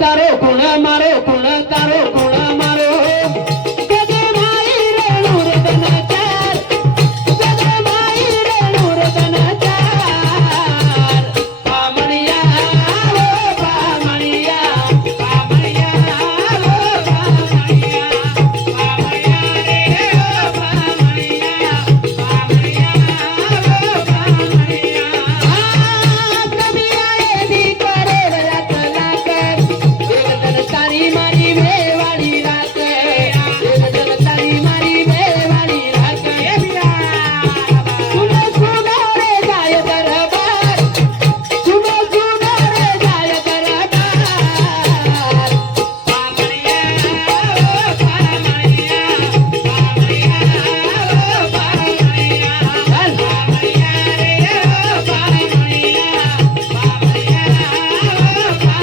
तारो कुण मारो कुण तारो कुण मारो गगे माई रेणूर धनचार गगे माई रेणूर धनचार पामणिया ओ पामणिया पामणिया ओ पामणिया पामणिया रे ओ पामणिया पामणिया ओ पामणिया कभी आए भी करोड़ लाख लाख एक दिन तारी मारी मेवाड़ी रात एक दिन तारी मारी मेवाड़ी रात सुनो सुनो रे जाय दरबार सुनो सुनो रे जाय दरबार पामणिया ओ पामणिया पामणिया ओ पामणिया पामणिया रे ओ पामणिया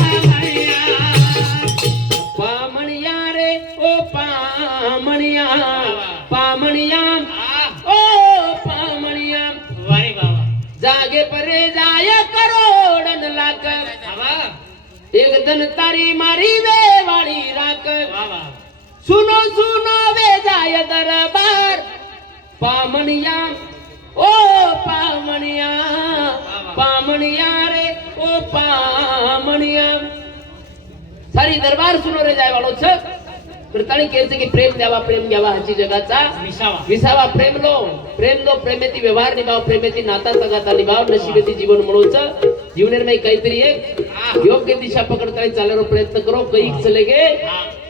पामणिया पामणिया रे ओ पामणिया पामणिया ओ पामणिया वारे बाबा जागे परे जाय करोडन लाख एक दिन तारी मारी वेवाड़ी राख बाबा सुनो सुनो वे जाय दरबार पामणिया ओ पामणिया पामणिया रे ओ पामणिया सारी दरबार सुनो रे जाय वाळो छ प्रताणी कहते की प्रेम द्यावा प्रेम घ्यावा हाची जगाचा विसावा विसावा प्रेम लो प्रेमेती व्यवहार निभाव प्रेमेती नाता सगाता निभाव नशिबेती जीवन म्हणूच जीवनेर में काहीतरी एक योग्य दिशा पकडता चालવાનો प्रयत्न करो कई चलेगे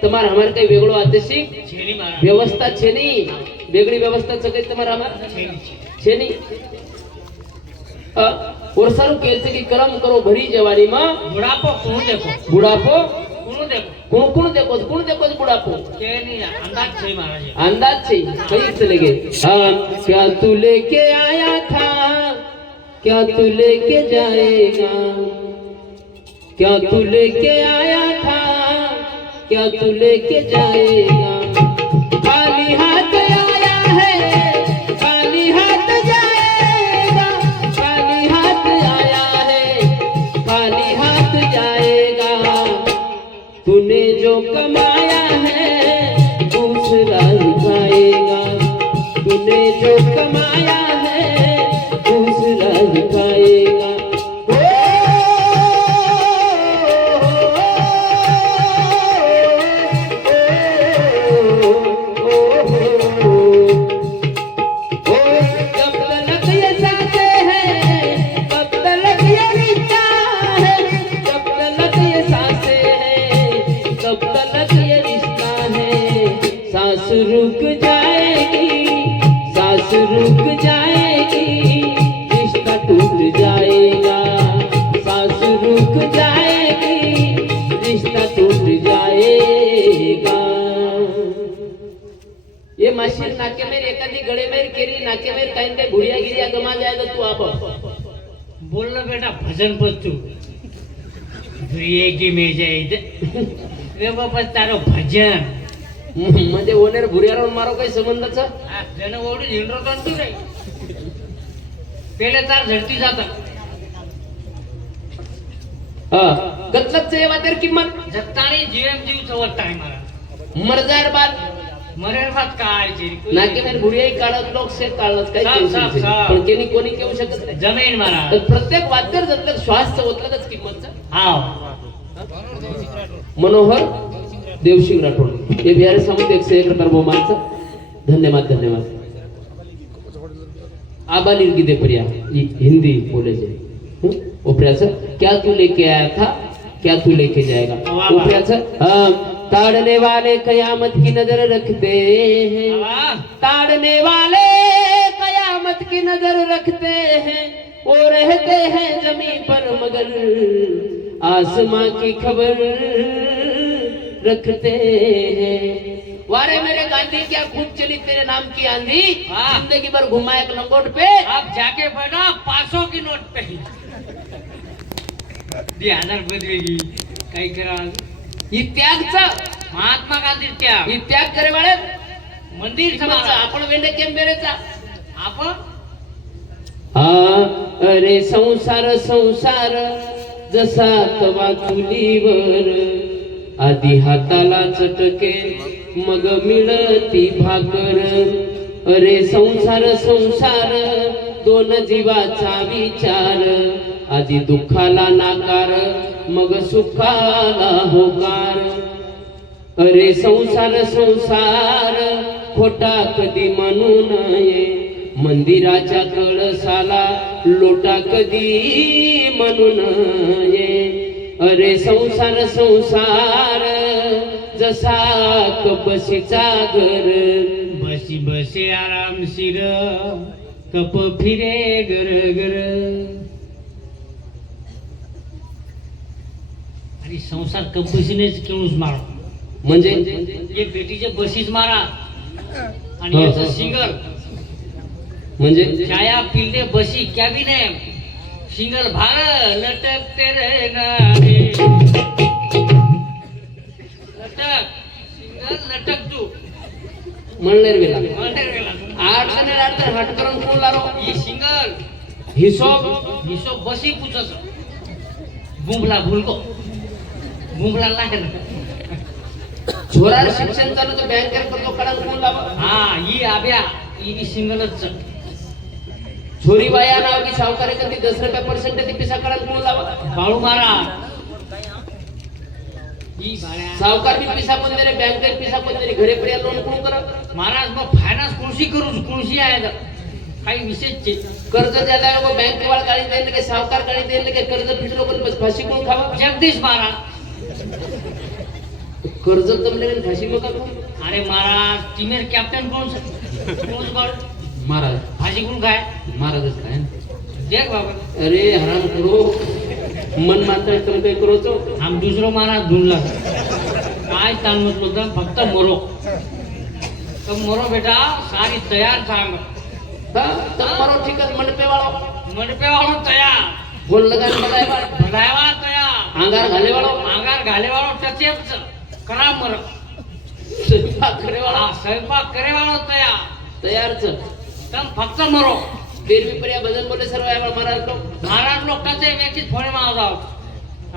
તમાર हमार कई वेगळो आदेशी छेनी मारा व्यवस्था छेनी वेगळी व्यवस्था सगळी તમાર हमार छेनी छेनी और सारू कहते की कर्म करो भरी जवानी में बुढ़ापो कौन देखो बुढ़ापो कौन देखो कौन देखो बुढ़ापो छेनी अंदाज छे महाराज अंदाज से कहीं चले गए हाँ क्या तू लेके आया था क्या तू लेके जाएगा क्या तू लेके आया था क्या तू लेके जाएगा खाली हाथ आया है खाली हाथ जाएगा खाली हाथ आया है खाली हाथ जाएगा तूने जो कमाया है दूसरा ही खाएगा तूने जो कमाया है दूसरा ही खाएगा कब तलक ये साथे हैं कब तलक ये रिश्ता है कब तलक ये सांसें हैं कब तलक ये रिश्ता है सांस रुक जाएगी सांस रुक जाएगी रिश्ता टूट जाएगा सांस रुक जाएगी रिश्ता टूट जाएगा ये मशीन नाके में एखादी गळे में केली नाके में काही काही भुडिया गिरिया गमा जाए तो तू आप बोल ना बेटा भजन पर तू की में जाए रे बाबा तारो भजन म्हणजे ओनेर भुरियावर मारो काही संबंधाचा जण ओढून झिंडरो तू नाही पेले तार झडती जात गतलक से वातेर किंमत जत्तानी जीएम जीव चवत टाइम मारा मरजार बाद मरेर भात काय जी नाके में भुरिया काढत लोक से काढत काही साफ, साफ, साफ. पण केनी कोणी केऊ शकत नाही जमीन मारा तर प्रत्येक वाद्यर जतलक श्वास चवतलकच किंमत हाव मनोहर देवसिंग राठोड हे बिहारी समिती 101 बहुमानचं धन्यवाद धन्यवाद आबा निर्गिदे प्रिया हिंदी बोले जे ओपऱ्याचं क्या तू लेके आया था क्या तू लेके जाएगा ओपऱ्याचं ताड़ने वाले कयामत की नजर रखते हैं ताड़ने वाले कयामत की नजर रखते हैं वो रहते हैं जमीन पर मगर आसमां की खबर रखते हैं वारे मेरे गांधी क्या खूब चली तेरे नाम की आंधी जिंदगी भर घुमाए एक लंगोट पे आप जाके बैठा 500 की नोट पे 2000 बदलेगी काही करा ही त्यागचा महात्मा गांधी त्याग ही त्याग करे वाले मंदिर समाज आपण वेंडे केम बेरेचा आपण अरे संसार संसार जसा तवा चुलीवर आधी हाताला चटके मग मिळती भाकर. अरे संसार संसार दोन जीवाचा विचार. आधी दुःखाला नाकार मग सुखाला होकार. अरे संसार संसार खोटा कधी म्हणू नये. मंदिराच्या कळसाला लोटा कधी म्हणू नये. अरे संसार संसार जसा कपशीचा घर. बसी बसे आरामशीर कप फिरे गर गर. आणि संसार कप बसीनेच केळूच मारा. म्हणजे एक बेटीचे बसीच मारा आणि याचं सिंगल म्हणजे छाया पिल्ले बसी कॅबिन आहे. सिंगल भार लटकते रे नामे. लटक सिंगल लटक तू म्हणले गेला म्हणते गेला. 8 जण आडतर हट करून कोण लारो. ही सिंगल हिशोब बसी पूछस. बुंबला भूलको बुंबला नाही. छोराला शिक्षण चालू तर बँकेर करतो कडंग कोण लावा. हा ही आब्या ही सिंगलच. छोरी बाया नाव की सावकारी करती 10% ती पिसा कडंग कोण लावा. बाळू मारा ही बाळ्या सावकार भी पिसा पण दे रे बँकेर पिसा पण दे रे घरे पर्यंत लोन कोण कर. महाराज मग फायनान्स कृषी करू कृषी आहे तर काही विशेष कर्ज ज्यादा है वो बैंक वाला गाड़ी देने के सावकार गाड़ी देने के कर्ज फिटलो पण फाशी कोण खावा. जगदीश महाराज कर्ज तमले फाशी मग खावा. अरे महाराज टीमेर कॅप्टन कोण बाळू महाराज फाशी कोण काय महाराजच काय देख बाबा. अरे हराम करो मन मात्र तुम काही करो तो आम दुसरं महाराज धुनला काय ताण म्हटलं होतं फक्त मरो. तर मरो बेटा सारी तयार सांग. तुम्हारो ठीक है मंडपे वाला मंडपे वाळो तयार. बोल लगान लगायवा भलायवा तयार. अंगार घाले वाला अंगार घाले वाळो टचेच करा मर. स्वयंपाक करे वाला हा स्वयंपाक करे वाळो तयार. तयारच तम फक्त मरो. देरवी पर्या भजन बोले सर्व आहे महाराज लोक. महाराज लोकांचे व्यक्तीच फोने माव जाव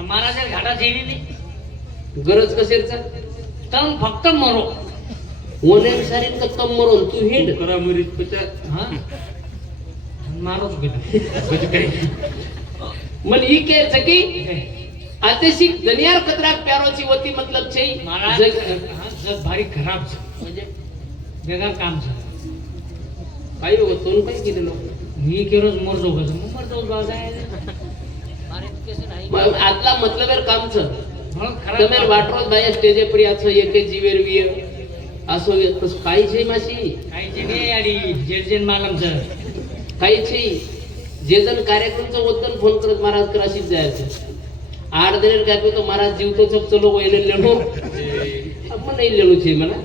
महाराज घाटा झेली नाही. गरज कसेरचा तम फक्त मरो. ओने शरीर तर कम मरून तू हिंड करा मरीत पचा. हा मारोच बेटा मन ही के सकी आतेशी दनियार कतरा प्यारोची वती मतलब छे. महाराज जग भारी खराब છે. म्हणजे बेकार काम છે. काही होतो काही केलेलो मी केरोज मरतो कसं मरतो बाजाय. आतला मतलब काम छ. म्हणून તમે खराब વાટરો ભાઈ સ્ટેજે પર આછો એકે જીવેરવી આસો તો કાઈ છે માસી काही जे नाही आणि जेजन मालम सर काई છે जे जण कार्यक्रमचं वतन फोन करत महाराज कराशीच जायचं. 8 दिनेर काय तो महाराज जीवतो चप चलो वयले लेणो आपण नाही लेणो છે मला.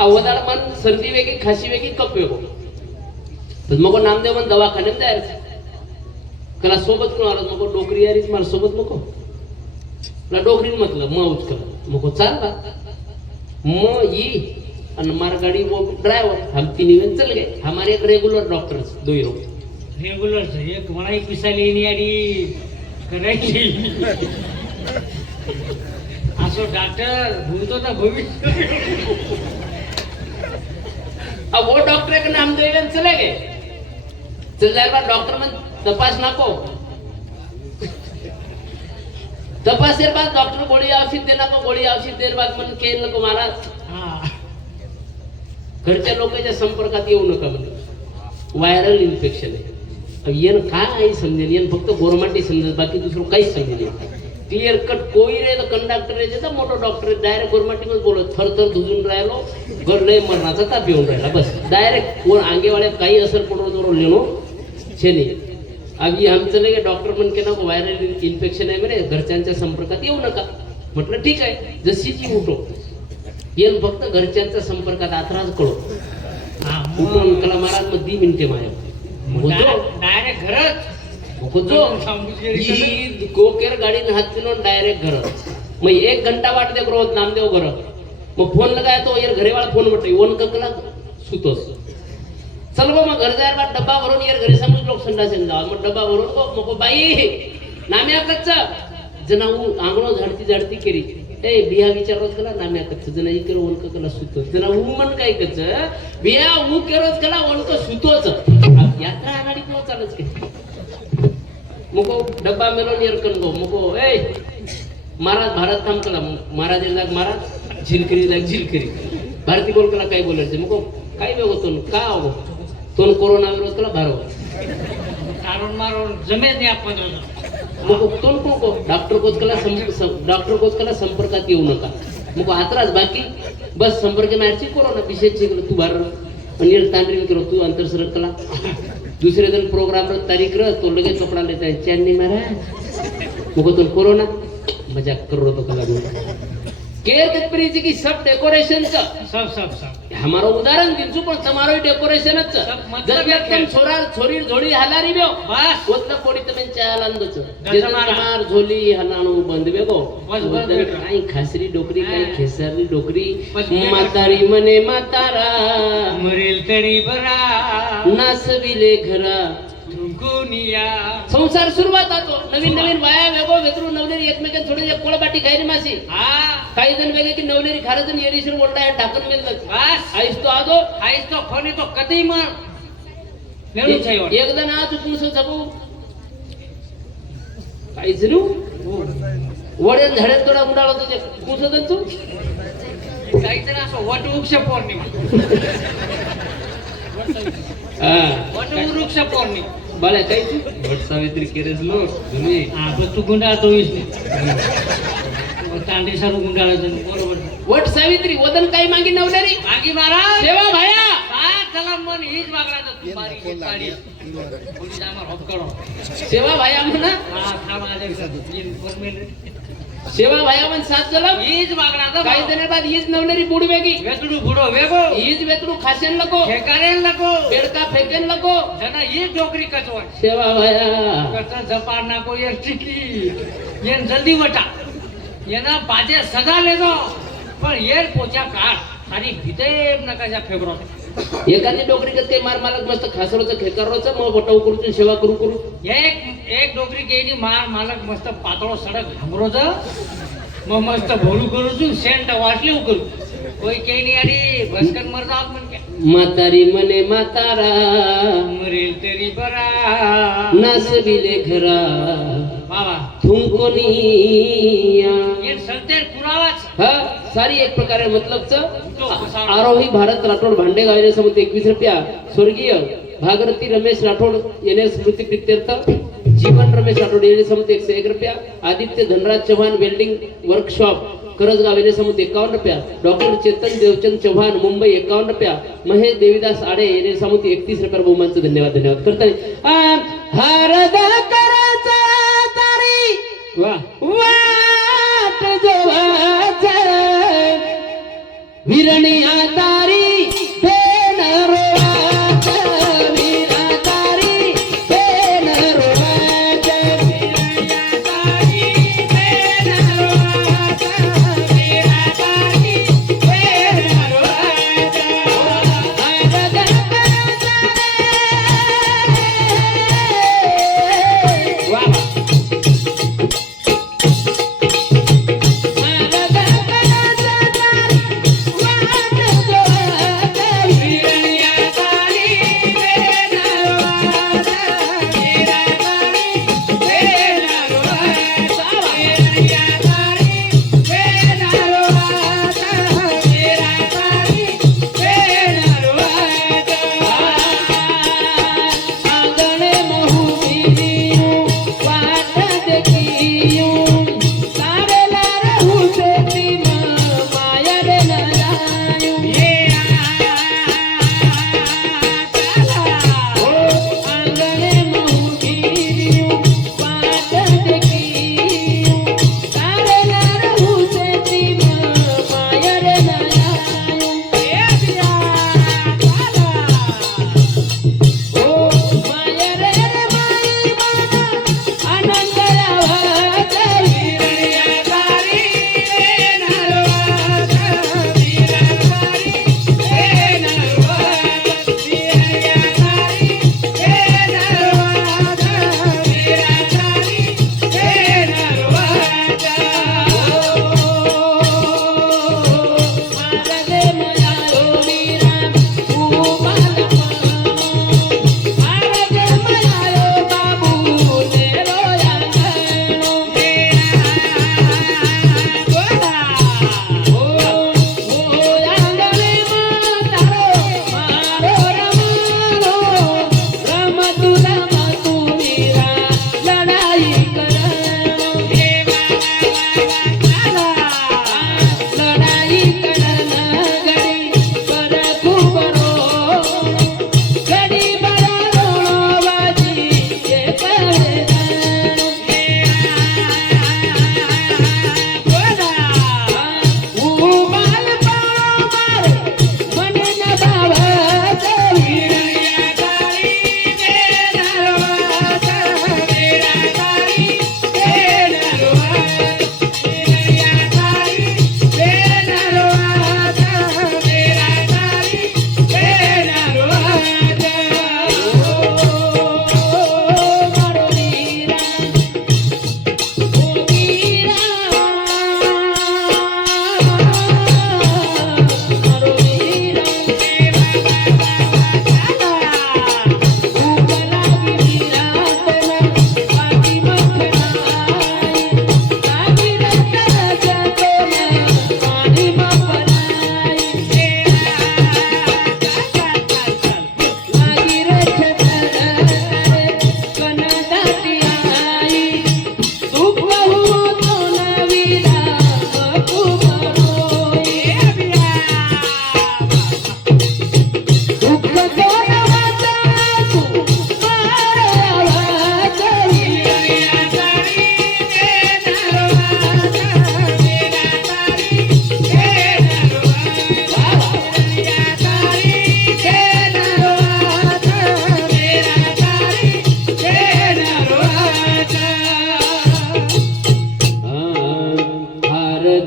आ वदाळ मन सर्दी वेगी खाशी वेगी कप वेगो तर मग नामदेव मन दवाखान्यात जायचं. कला सोबत कोण आलो मग डोकरी यारीच मला सोबत नको. ला डोकरी मतलब मौज कर मग चालला मग ये आणि मार गाड़ी वो ड्राइवर हम तीन चल गए. हमारे एक रेगुलर डॉक्टर्स 2 लोग रेगुलर છે. એક વણાઈ પિસાલી ની આડી કરાઈ. આસો ડॉक्टर ભૂલતો તો ભવિષ્ય. अब वो डॉक्टर के नाम देवन चले गए. चल जाए बार डॉक्टर मन तपास नको. तपासेर बाद डॉक्टर गोळी औषध देना को गोळी औषध देर बाद मन केन नको महाराज हा घरच्या लोकांच्या संपर्कात येऊ नका म्हणजे व्हायरल इन्फेक्शन आहे. अब येन काय समजेल येन फक्त गव्हर्नमेंट समजत बाकी दुसरं काहीच समजेल. क्लियर कट कोई रे तो कंडक्टर रे जे मोठो डॉक्टर डायरेक्ट गव्हर्नमेंट मध्ये बोलत थर थर धुजून राहिलो घर लय मरणाचा ताप येऊन राहिला बस डायरेक्ट कोण आंगेवाड्यात काही असर पडतो तो लेनो छेनी. अभी हम चले गए डॉक्टर मन के ना को व्हायरल इन्फेक्शन आहे म्हणे घरच्यांच्या संपर्कात येऊ नका. म्हटलं ठीक आहे जशी ती उठो येन फक्त घरच्यांच्या संपर्कात आत्राच कळो. हा उठून कला महाराज मग 2 मिनिटे माया डायरेक्ट घरच गोकेर गाड़ी हाथ पिनो डायरेक्ट घर. मैं 1 घंटा वाट देख रोज नामदेव घर मग फोन लगाया तो यार घरे वाला फोन बटे वन ककला सुतोस. चल गो मग घर जाय बा डब्बा भरून यार घरी समज लोक संडास जावा मग डब्बा भरून गो मग बाई नाम्या कच्चा जनाऊ आंगणो झाडती झाडती केरी ए बिया विचारोच कला नाम्या कच जना इकर ओळख कला सुतो जना उमन काय कच बिया उ केरोच कला ओळख सुतोच यात्रा आनाडी को चालच के मुको डब्बा मेलो निरकन गो मुको ए महाराज भारत थांब कला महाराज लाग महाराज झिलकरी लाग झिलकरी भारती बोल कला काय बोलायचं मुको काय वे होतो का हो तोन कोरोना विरोध कला भारो कारण मारो जमेच नाही आपण मग तोन को डॉक्टर कोच कला संपर्कात येऊ नका मग आत्राच बाकी बस संपर्क मारची कोरोना विशेष तू बार पनीर तांडरी करो तू अंतर सरक कला दुसरे दिन प्रोग्राम र तारीख र तो लगे कपड़ा लेता है चैनी महाराज मग तो कोरोना मजाक करो तो कला केर कटपरी जी की सब डेकोरेशन च सब हमारो उदाहरण दिनसु पण समारोह डेकोरेशन च जर एकदम छोरा छोरी झोडी हालारी बेओ बस ओतला पोडी तमें चालंदच जसमार जसमार झोली हनाणू बंद बेगो बस बस काही खासरी डोकरी काही खेसारी डोकरी बस म्हातारी मने म्हातारा मरेल तरी बरा नासविले घरा तुकुनिया संसार सुरुवात होतो नवीन नवीन वाया वेगो वेतरू नवलेरी एकमेकांना थोडी एक कोळबाटी खायरी मासी हा काही जण वेगळे की नवलेरी खारजन येरीशीर ओरडा आहे टाकन मेल बस आईस तो आदो आईस तो खोनी तो कधी मग मेळून छाई वाट एकदा ना तुझं सबू काही जणू वड्यात झाड्यात थोडा उडाळ होतो ते कुसदन तू काहीतरी असं वट वृक्ष पौर्णिमा वट वृक्ष पौर्णिमा बाळा काही तू वट सावित्री केरेस लो तुम्ही हा बस तू गुंडाळ तो तांडी सारू गुंडाळाचं बरोबर वट सावित्री वदन काही मागी नवलेरी मागी महाराज सेवा भाया चला मन हीच मागणार तू बारी काढी पोलीस आम्हाला हॉप करो सेवा भाया म्हणा हा थांब आले सेवा भाया म्हण सात जलम हीच मागणार काही जण बाद हीच नवलेरी बुड वेगी वेतडू बुडो वेगो हीच वेतरू खासेन नको फेकारेल नको बेडका फेकेन नको जण ही डोकरी कचवट सेवा भाया कचा जपार नाको ये टिकी ये जल्दी वटा येना बाजे सदा ले दो पण ये पोचा काढ आणि भीतर नकाशा फेब्रो एकाने डोकरी करते मार मालक मस्त खासरोचं खेकारोचं मग वटाऊ करू सेवा करू करू एक डोकरी केली मार मालक मस्त पातळो सडक घाबरोज मग मस्त भोलू करू सेंट वाटले करू कोई केली आणि भस्कन मर जात म्हणके म्हातारी मने म्हातारा मरेल तरी बरा नासविले घरा बाबा थुंकोनिया ये सत्य पुरावाच हा सारी एक प्रकारे मतलबच आरोही भारत राठोड भांडेगाव येणे समुद्र 21 रुपया स्वर्गीय भागरथी रमेश राठोड येणे स्मृती प्रित्यर्थ जीवन रमेश राठोड येणे समुद्र 101 रुपया आदित्य धनराज चव्हाण वेल्डिंग वर्कशॉप करजगाव येणे समुद्र 51 रुपया डॉक्टर चेतन देवचंद चव्हाण मुंबई 51 रुपया महेश देवीदास आडे येणे समुद्र 31 रुपया बहुमानचं धन्यवाद करताय हरदा कराचा तारी वाट जोवाचा विरणिया तारी रोवाचा विरा तारी रोवाचा विरणिया तारी रोवाचा विरा तारी रोवाचा हरदा कराचा वा हरदा कराचा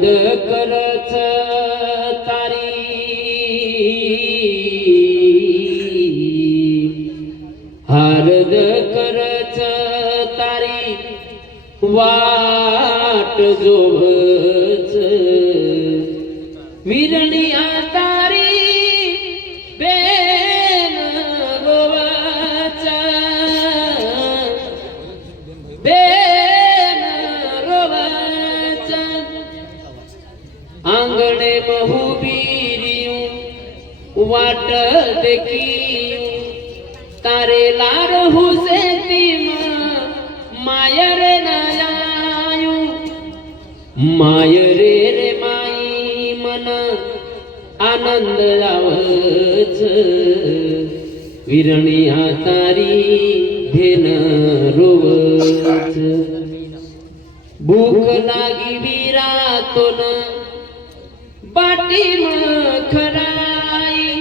हारद करच तारी हारद करच तारी वाट जोवच विरणिया तारी बेन रोवच बेन रोवच आंगणे बहुबीरियूं वाट देखियूं तारे लार हुसे तीम मायरे नयायू मायरे रे माई मन आनंद आवच विरणिया तारी भेन रोवच भूक लागी विरातोन बाटी खराई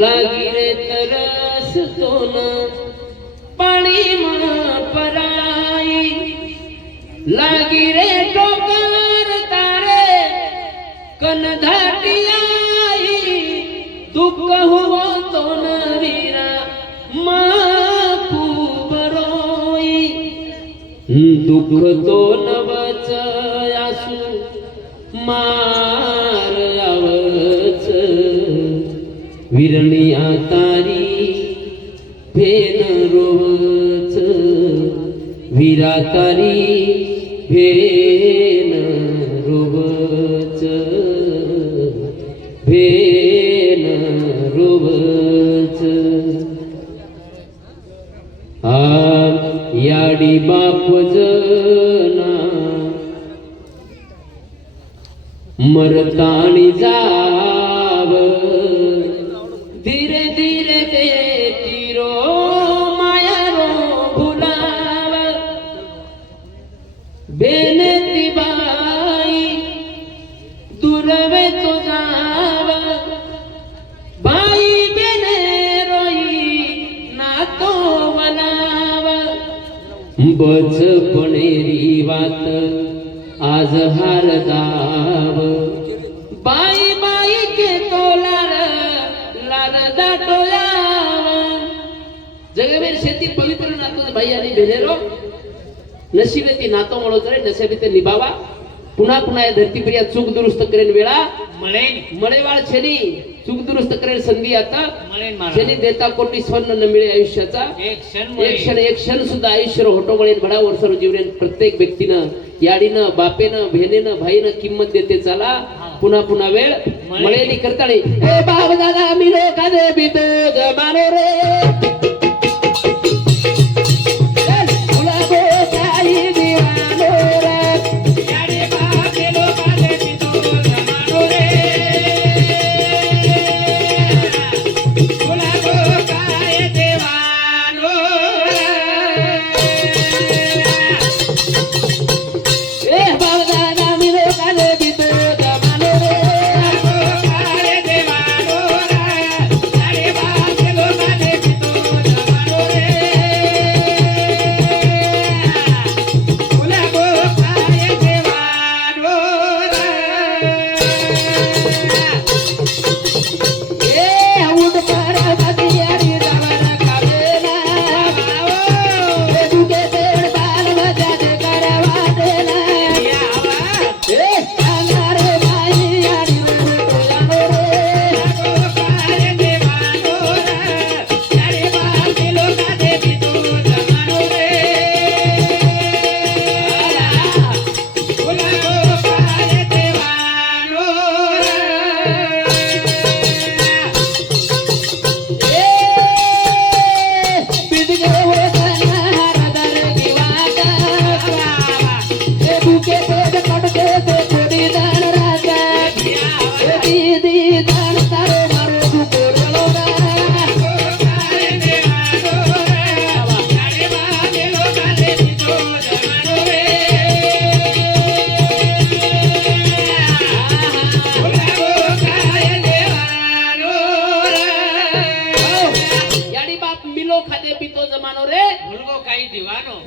लागी रे तरस तोन पाणी पराई लागी रे टोकर तारे कन धाटियाई दुःख हुओ तोन वीरा मापू बरोई दुःख तो नवच आसू मार आवच विरणिया तारी भेन रोवच वीरा तारी भेन रोवच भेन रोवच याडी बाप जना मरताणी जाव धीरे धीरे ते तीरो मायारो भुलाव बेनती बाई दुरवे तो जाव बाई बेने रोई नातो वनाव बचपणेरी वात आज हार दाव बाई बाई के तोलार लाल दाटोयाव जगवेर शेती पवित्र नातो भाई आणि बहिणेरो नशिबे ती नातो मळो करे नशिबे ते निभावा पुन्हा पुन्हा या धरती पर या चूक दुरुस्त करेन वेळा मळेवाळ छेनी चूक दुरुस्त करेन संधी आता छेनी देता कोटी स्वर्ण न मिळे आयुष्याचा एक क्षण सुद्धा आयुष्य होटो मळेन बडा वर्षर जीवनेन प्रत्येक व्यक्तीनं याडीनं बापेनं बहिणीनं भाईनं किंमत देते चला पुन्हा पुन्हा वेळ मळेली करताळे ए बाब दादा मी लोकांचे बितो जमानो रे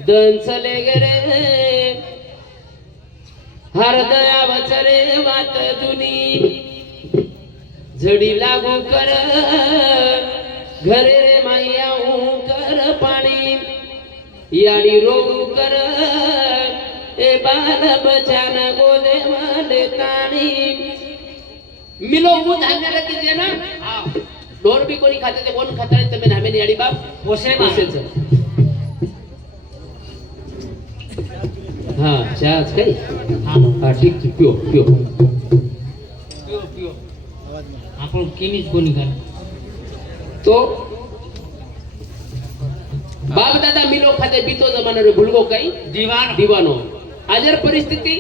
दंसले गे रे हृदया वचरे वात जुनी झडी लागू कर घरे रे मायाऊ कर पाणी याडी रोडू कर ए बाल बचान गोदे वाले ताणी मिलो ऊ धान्याला की जे ना हा डोर बी कोणी खाते ते कोण खाताळे तुम्ही नामे याडी बाप पोसे पोसेच हा चहाच काही हा ठीक ठीक पिओ पिओ पिओ पिओ आपण केनीच कोणी काय तो बाप दादा मिलो खाते बीतो जमाना रे भूलगो काही दीवान दीवानो आजर परिस्थिती